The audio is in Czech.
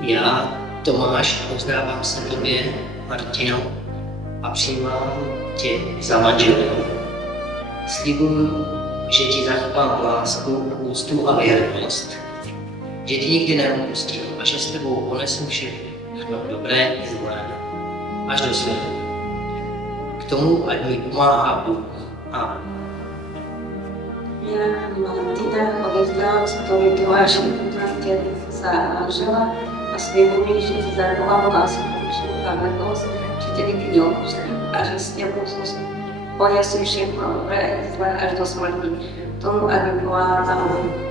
Já, Tomáš, pozdávám se tobě, Martino, a přijímám tě za manželku. Slibuju, že ti zachovám lásku, úctu a věrnost, že ti nikdy neopustím a že s tebou ponesu všechno dobré i zlé, až do smrti. K tomu ať mi pomáhá Bůh. Amen. Ja, Martina, odovzdám sa tvoje Tomáši tě za manžela a slibuji, že ti zachovám lásku a vernost, že tě nikdy neopustím a že s tebou ponesu všechno dobré i zlé až do smrti. K tomu ať mi pomáhá Bůh.